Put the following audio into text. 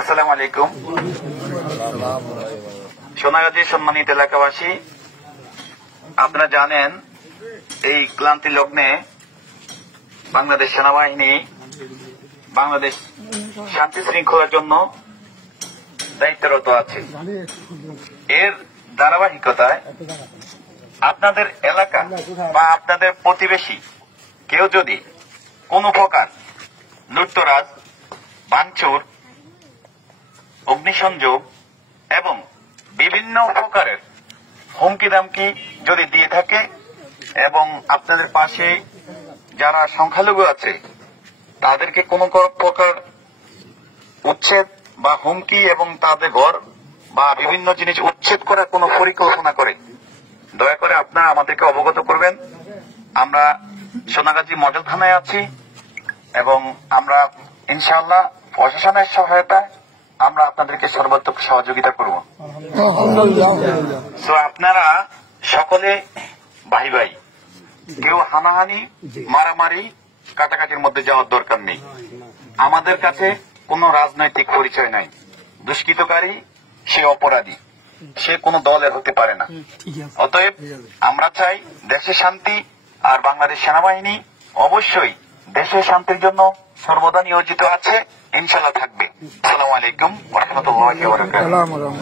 আসসালামু আলাইকুম। সোনাগাজী সম্মানিত এলাকাবাসী, আপনারা জানেন এই ক্লান্তি লগ্নে বাংলাদেশ সেনাবাহিনী বাংলাদেশ শান্তি শৃঙ্খলার জন্য দায়িত্বরত আছে। এর ধারাবাহিকতায় আপনাদের এলাকা বা আপনাদের প্রতিবেশী কেউ যদি কোনো প্রকার লুটতরাজ, ভাঙচুর, অগ্নিসংযোগ এবং বিভিন্ন প্রকারের হুমকি দামকি যদি দিয়ে থাকে এবং আপনাদের পাশে যারা সংখ্যালঘু আছে তাদেরকে কোনো প্রকার উচ্ছেদ বা হুমকি এবং তাদের ঘর বা বিভিন্ন জিনিস উচ্ছেদ করার কোনো পরিকল্পনা করে, দয়া করে আপনারা আমাদেরকে অবগত করবেন। আমরা সোনাগাজী মডেল থানায় আছি এবং আমরা ইনশাআল্লাহ প্রশাসনের সহায়তায় আমরা আপনাদেরকে সর্বাত্মক সহযোগিতা করব। তো আপনারা সকলে ভাই ভাই, কেউ হানাহানি, মারামারি, কাটাকাটির মধ্যে যাওয়ার দরকার নেই। আমাদের কাছে কোনো রাজনৈতিক পরিচয় নাই। দুষ্কৃতকারী সে অপরাধী, সে কোনো দলের হতে পারে না। অতএব আমরা চাই দেশের শান্তি, আর বাংলাদেশ সেনাবাহিনী অবশ্যই দেশের শান্তির জন্য সর্বদা নিয়োজিত আছে, ইনশাল্লাহ থাকবে। আসসালামু আলাইকুম ওয়া রাহমাতুল্লাহি ওয়া বারাকাতুহু।